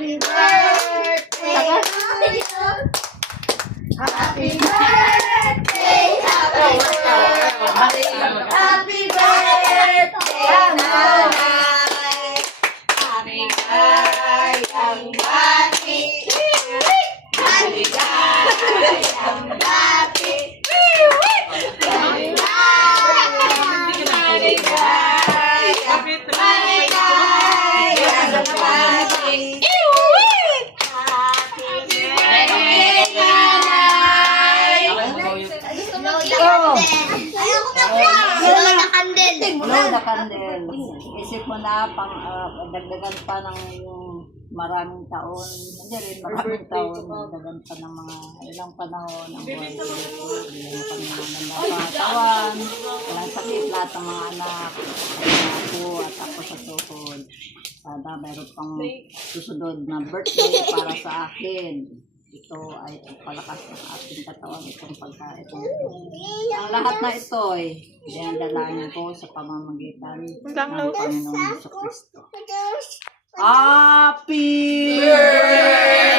Happy birthday to you. Happy birthday, happy birthday. Happy birthday, nanay. Maligayang bati. Maligayang bati. Blow the candle. Isip mo na pang dagdagan pa ng yung maraming taon. Hindi rin maraming taon. Dagdagan pa ng mga ilang panahon. Ang buwan ko. Ilang panahon ng katawan. Walang sakit lahat ng mga anak. Ako at ako sa tuhod. Sana mayroon pang susunod na birthday para sa akin. Ito ay palakas ng ating katawan, itong pagkain. Ang lahat na ito ay dalangin ko sa pamamagitan ng Panginoong Jesucristo. Happy birthday!